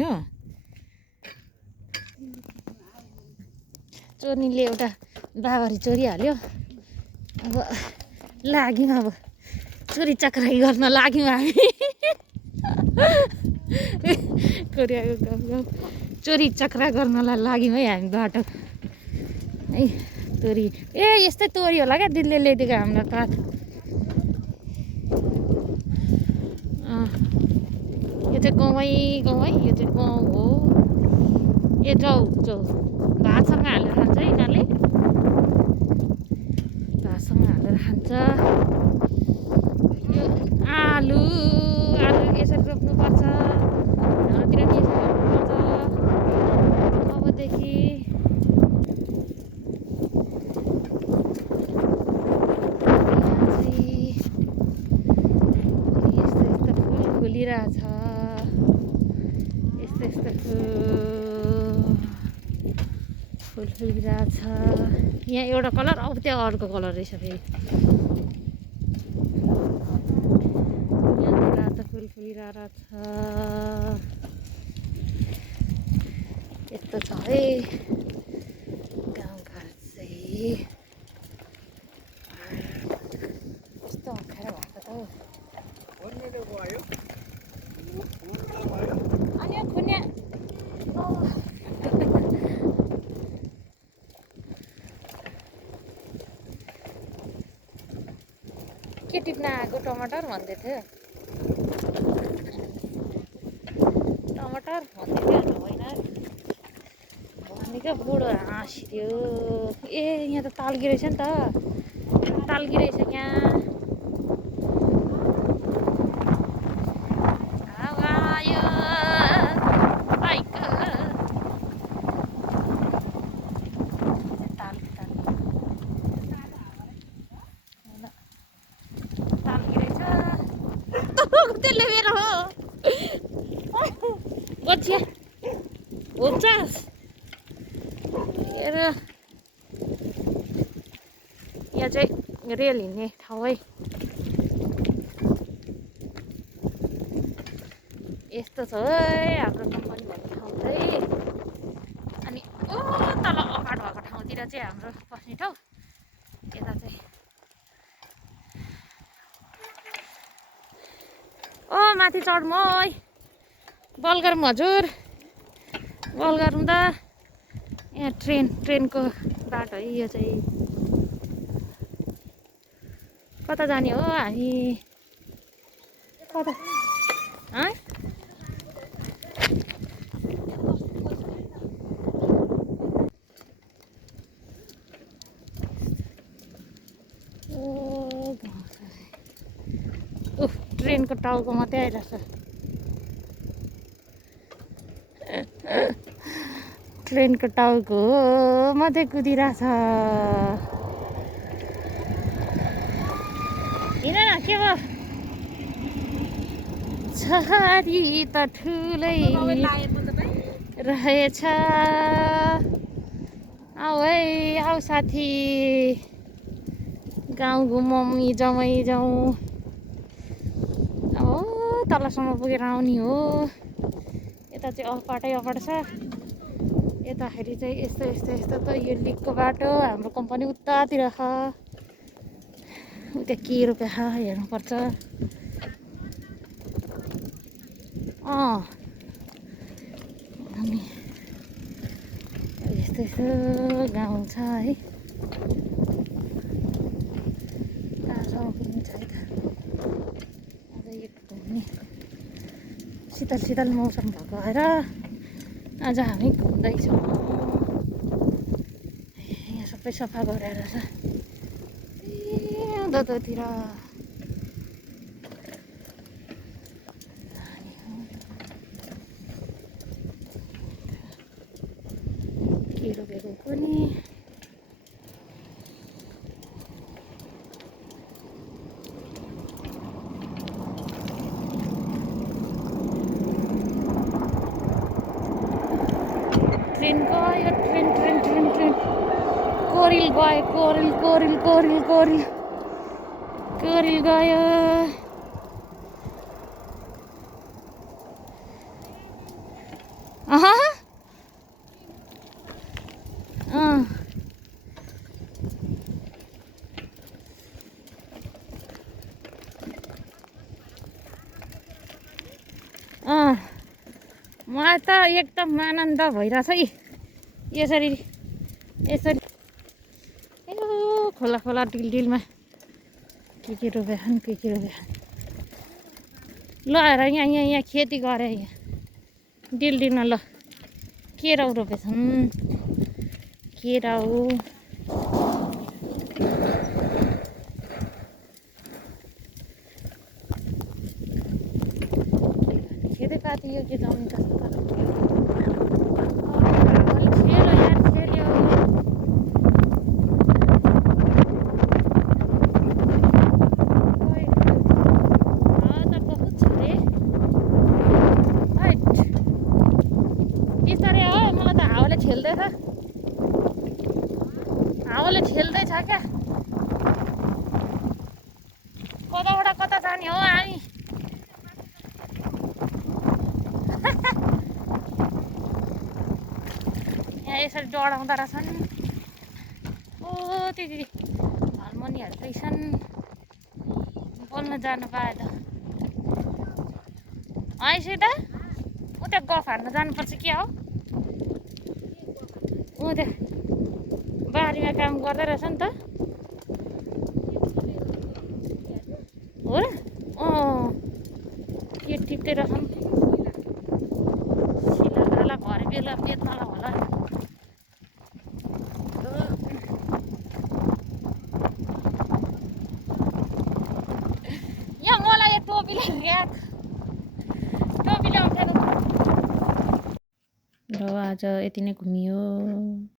हो चोर्नीले एउटा बाबरी चोरिहाल्यो अब लाग्यौँ अब चोरी चक्राई गर्न लाग्यौँ हामी कोरियाको गाउँ गाउँ चोरी चक्रा गर्नलाई लाग्यौँ है हामी बाटो है तोरी ए यस्तै तोरी होला क्या दिदीले ल्याइदिएको हामीलाई पात यो चाहिँ गाउँ है यो चाहिँ गाउँ हो ए जाउ भातसँग हालेर खान्छ है यिनीहरूले भातसँग हालेर खान्छ यो आलु यसरी रोप्नुपर्छ हाम्रोतिर नि यसरी रोप्नुपर्छ अबदेखि यस्तो फुल फुलिरहेछ यस्तो फुल फुलिरहेछ यहाँ एउटा कलर अब त्यहाँ अर्को कलर रहेछ फेरि यहाँ रातो फुल फुलिरहेछ यस्तो छ है गाउँघर चाहिँ कस्तो अप्ठ्यारो भएको त अनि खुन्या के टिप्न आएको टमाटर भन्दै थियो टमाटर भन्दै थियो होइन भनेको बुढो हाँसिदियो ए यहाँ त तालगी रहेछ नि त तालगी रहेछ यहाँ त्यसले मेरो हो गच्छे हुन्छ यहाँ चाहिँ रेल हिँड्ने ठाउँ है यस्तो छ है हाम्रो कम्पनी भन्ने ठाउँ चाहिँ अनि ओ तल अगाडि भएको ठाउँतिर चाहिँ हाम्रो बस्ने ठाउँ यता चाहिँ ओ माथि चढ्नु है बल गरौँ हजुर बल गरौँ त यहाँ ट्रेनको बाटो है यो चाहिँ कता जाने हो हामी कता ट्रेनको टाउको मात्रै आइरहेछ ट्रेनको टाउको मात्रै कुदिरहेछ हिँड न के भयो छहारी त ठुलै रहेछ आऊ है आऊ साथी गाउँ घुमौँ जमै जाउँ तलसम्म पुगेर आउने हो यता चाहिँ अपाटै अपाट छ यताखेरि चाहिँ यस्तो त यो लिकको बाटो हाम्रो कम्पनी उतातिर छ उता के रोप्या छ हेर्नुपर्छ अनि यस्तो गाउँ छ है कहाँसम्म पुग्नु छ है त शीतल मौसम भएको भएर आज हामी घुम्दैछौँ यहाँ सबै सफा गरेर छ उँधोतिर के रोपेको पनि ट्रेन गयो ट्रेन कोरिल गयो कोरिल गयो अँ अँ अँ मलाई त एकदम आनन्द भइरहेछ है यसरी यसरी ए खोला खोला डिलडिलमा के रोपेछन् के रोपेछन् ल हेर यहाँ खेती गरे यहाँ डिलडिलमा ल केराउ रोपेछन् केराउ खेतीपाती योग्य जमिन कस्तो खेल्यो यार खेल्यो बहुत छ रे बिस्तारै हो मलाई त हावाले ठेल्दैछ हावाले ठेल्दैछ क्या कताबाट कता जाने हो हामी यहाँ यसरी डढाउँदो रहेछन् ओ त्यति हर्मोनीहरू रहेछन् बोल्न जानु पायो त है सीता उता गफ हान्न जानुपर्छ क्या हो ऊ त्यहाँ बारीमा काम गर्दै रहेछ नि त हो र अँ के टिप्दै रहेछन् सिलागाला भरे बेला बेच्नलाई होला यहाँ मलाई यो टोपीले टोपीले अप्ठ्यारो ल आज यति नै घुमियो